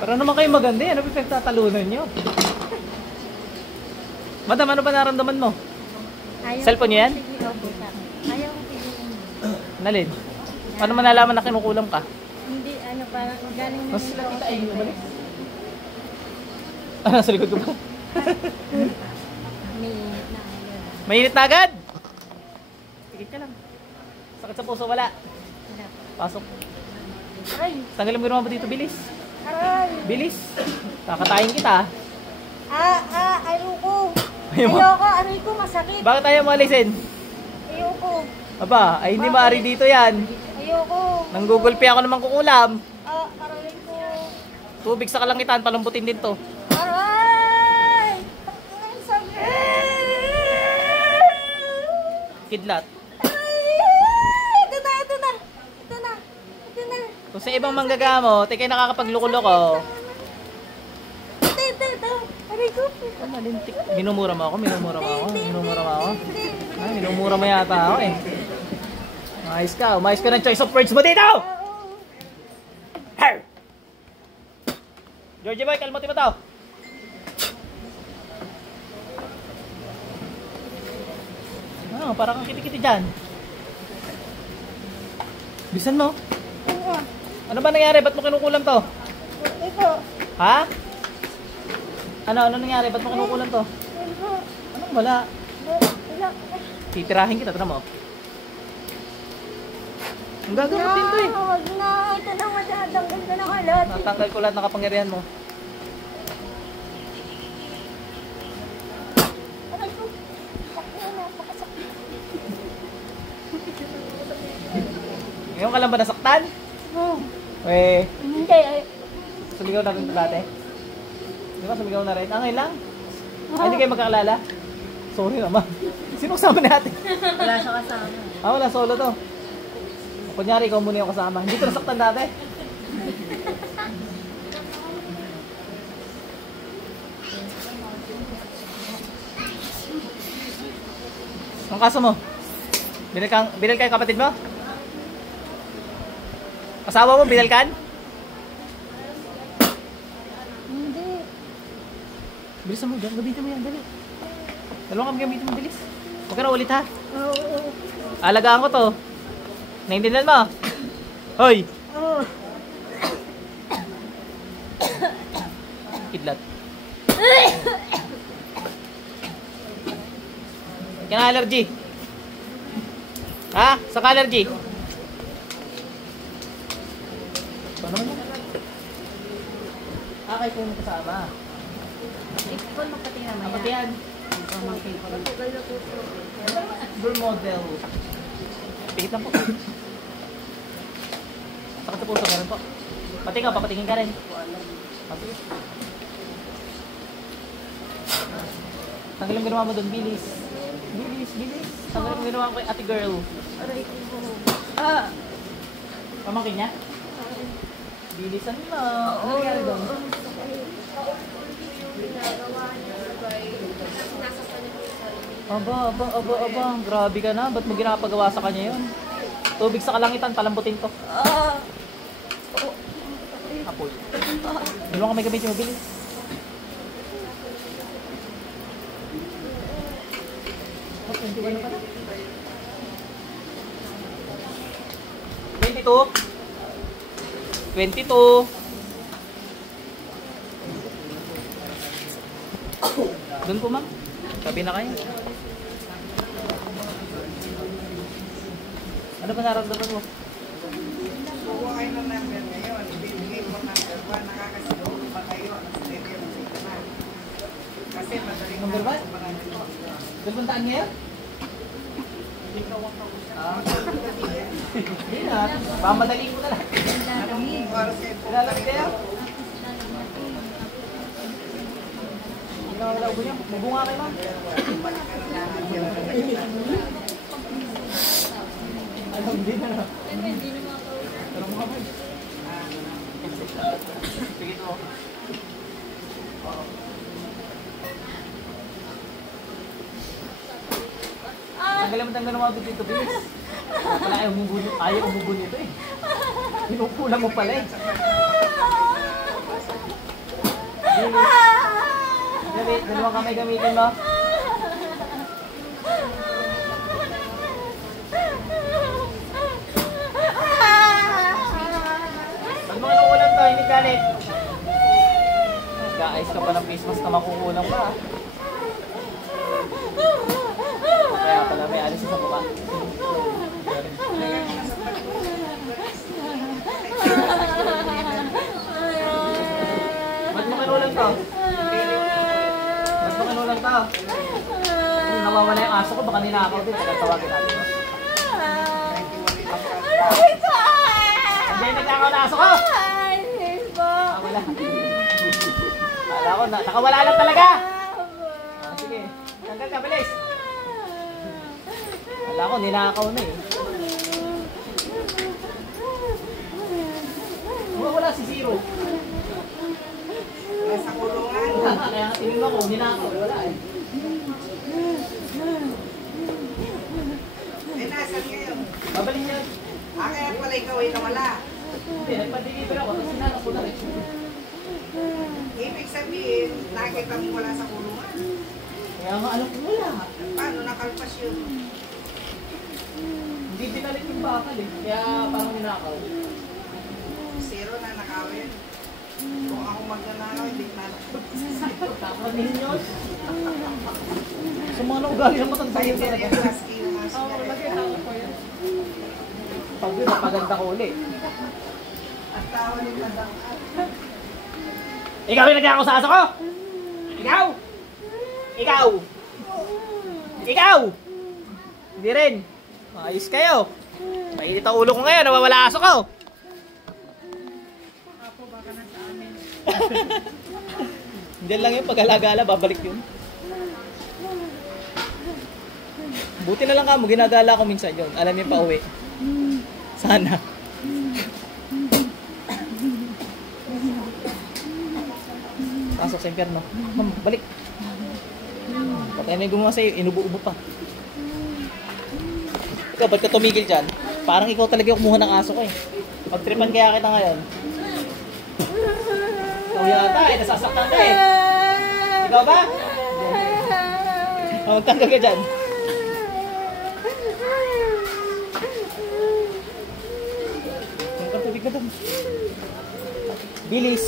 Para naman kayo maganda eh. Ano ba pinagtatalunan nyo? Madam, ano ba naramdaman mo? Cellphone niyo yan? Ayaw ko tigilan. Nalin? Paano manalaman na kinukulam ka? Hindi, ano, parang galing na Mas sila kita ay bumalik. Ah, nasa likod ko ba? May na ayaw. Mainit na agad! Tigit ka lang. Sakit sa puso, wala. Wala. Pasok. Aray! Tanggalin mo ginawa mo dito, bilis. Aray! Bilis. Kakatayin kita. Ayoko. Ayaw mo? Ayoko, aray ko masakit. Bakit ayaw mo alisin? Ayoko. Aba, ay hindi maaari dito yan. Ayoko. Nanggugulpi ako naman kukulam. Aray ko. Tubig sa kalangitan, palambutin din to. Aray! Ang sakit! Kidlat. Ito na, ito na. Ito na. Ito na. Kung sa ibang manggagamot, kayo nakakapagluko-loko. Ito. Aray ko. Malintik. Minumura mo ako, minumura mo ako, minumura mo ako. Ay, minumura mo yata ako eh. Umayos ka ng choice of words mo dito! Her! Georgie boy, kalmati mo to. Parang kang kiti-kiti dyan. Bisan mo. Ano ba nangyari? Ba't mo kinukulam to? Ito. Ha? Ano nangyari? Ba't mo kinukulam to? Ito. Anong wala? Wala. Titirahin kita, tara mo. Ang gagamot din to eh. Huwag na. Ito na matatanggal ka ng halat. Natanggal ko lahat ng kapangyarihan mo. Aray ko. Napakasakit. Ngayon ka lang ba nasaktan? Oh. Hindi. Sumigaw na rin dati. Di ba sumigaw na rin? Ngayon lang? Ay, hindi kayo magkakalala? Sorry naman. Sino kasama natin? Wala siya kasama. Wala, solo to. Kunyari, ikaw muna yung kasama. Hindi ko nasaktan dati. Ang kaso mo? Binal ka yung kapatid mo? Asawa mo, binalkan? Hindi. Bilisan mo, gamitin mo yan, dali. Dalawang kami gamitin mo, bilis. Huwag ka na ulit ha. Oo. Alagaan ko to. Naintindihan mo? Hoy! Kidlat. Kaya allergy? Ha? Sa allergy? Paano naman? Kaya ko yung kasama. Ipon mo pati naman Pati yan. Girl model. Pigit lang po. Sakit sa puso, ganun po. Pati ka, papatingin ka rin. Pati. Tanggalin mo ginawa mo doon, bilis. Bilis. Tanggalin mo ginawa mo kay ate girl. Aray ko. Pamangkin niya? Bilisan mo. Ano nangyari doon? Aba. Grabe ka na. Ba't mo ginapagawa sa kanya yun? Tubig sa kalangitan, palambutin to. Apoy. Ano ka may gamitin mo, bilis? Oh, 21 na pala. 22. Doon po, ma'am. Sabi na kayo. Ano ba nararamdaman mo? Kuha kayo ng number ngayon. Ibibigay mo number 1. Nakakasilo ba kayo? Level 6 na. Kasi madaling Number na 1? sa mga nito. Dalpuntaan ngayon? Ikaw ang kausap. Hindi na. Pamadali ko na lang. Anong oras kayo po? Lalapit kayo? Hindi na wala ubo niya. Mabunga kayo, ma'am. Hindi na. Pero mga boy. Sige to. Tanggalin mo mga dito, bilis. Wala ayaw umubo nito eh. Pinukulang mo pala eh. Gamit, dalawang kamay gamitin mo. Pag mga nakulang to, hindi galit. Nag-aayos ka pa ng face mask na makukulang pa. Kaya pala may alis sa mukha. Ba't mo kinulang to? Ba't mo kinulang to? Nawawala yung aso ko, baka ninakaw din. Tagatawagin natin. Andiyan nagkakaw na aso ko! Wala. Kala ko na, nakawala lang talaga! Sige, tanggal ka, bilis! Kala ko, ninakaw na eh. Wala si Zero. Nasa kulungan. Kaya nga tingin mo ko, ninakaw. Wala eh. Eh, nasan ngayon? Babalik niya. Kaya pala ikaw ay nawala. Hindi, nagpa-deliver ako, tapos sinanap ko na rin. Ibig sabihin, nakita mo wala sa kulungan. Kaya nga alam ko wala. Paano nakalpas yun? Hindi binalik yung bakal eh. Kaya parang ninakaw. Zero na nakawin. Kung ako magnanakaw, hindi na nakawin. Kapanihin yun. Sa mga naugali ng matanda yun Pwede talaga. yung husky ng aso niya. Pag yun, napaganda ko ulit. At tawa yung madang. Ikaw yung nagkakaw sa aso ko! Ikaw! Ikaw! Ikaw! Hindi rin. Ayos kayo. Mainit ang ulo ko ngayon, nawawala aso ko. Apo, baka nasa amin. Hindi lang yung pag-alagala, babalik yun. Buti na lang ka mo, ginagala ko minsan yun. Alam yung pauwi. Sana. Pasok sa impyerno. Ma'am, balik. Patay na yung gumawa sa'yo, inubo-ubo pa. Ikaw, ba't ka tumigil dyan? Parang ikaw talaga yung kumuha ng aso ko eh. Pagtripan kaya kita ngayon. Ikaw yata eh, nasasaktan ka eh. Ikaw ba? Tanggal ka dyan. Tanggal tubig na doon. Bilis.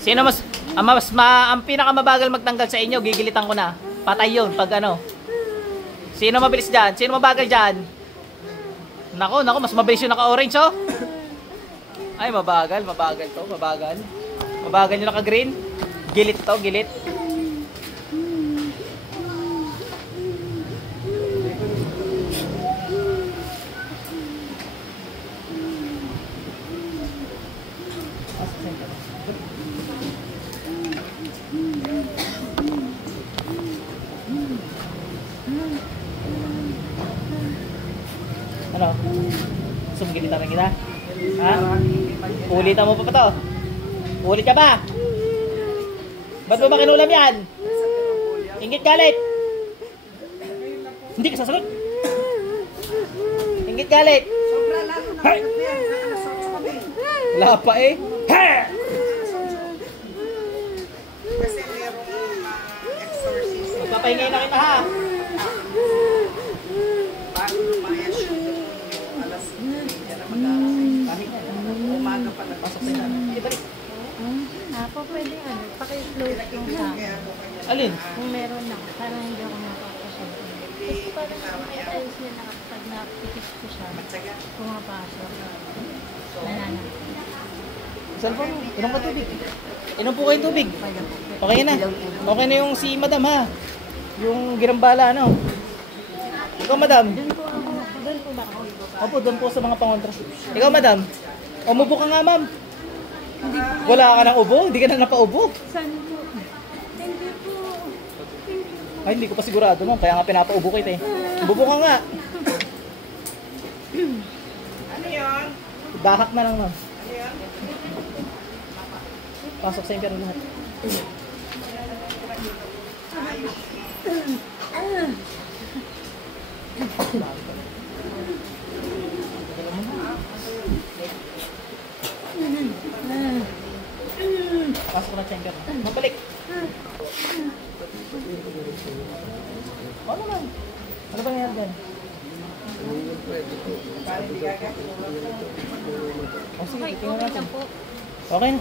Sino ang pinakamabagal magtanggal sa inyo, gigilitan ko na. Patay yun, pag ano. Sino mabilis dyan? Sino mabagal dyan? Nako, mas mabilis yung naka-orange, oh. Ay, mabagal to, mabagal. Mabagal yung naka-green. Gilit to, gilit. Ano? Gusto mo gilitan kita? Ha? Ulitan mo pa to? Ulit ka ba? Ba't mo ba kinulam yan? Ingit galit! Hindi ka sasagot! Ingit galit! Sobra lalo na kagat yan. Nakasot sa kami. Wala pa eh! Ha! Kasi merong exorcist. Magpapahingay na kita ha! Bago lumayas yung alas 9 na mag-aaral. Umaga pa Pasok sa inyo. Ibalik. Apo, pwede ano, paki-close yung sa akin. Alin? Kung meron na, parang hindi ako makakasal. Kasi parang may ayos nila kapag nakikis ko siya, pumapasok. Nanana. Cellphone mo. Inom ka tubig. Inom po kayong tubig. Okay na. Okay na yung si madam ha. Yung girambala ano. Ikaw madam. Doon po ba ako? Opo, doon po sa mga pangontra. Ikaw madam. Umubo ka nga ma'am. Wala ka ng ubo? Hindi ka na napaubo? Saan po? Thank you po. Ay, hindi ko pa sigurado ma'am. Kaya nga pinapaubo kita eh. Umubo ka nga. Ano yun? Dahak na lang ma'am. Ano yun? Pasok sa impyerno lahat. Pasok na chamber. Mabalik. Ano naman? Ano ba nangyari dyan? Para hindi gagat. O sige, Okay, tingnan okay natin. lang po. Okay na.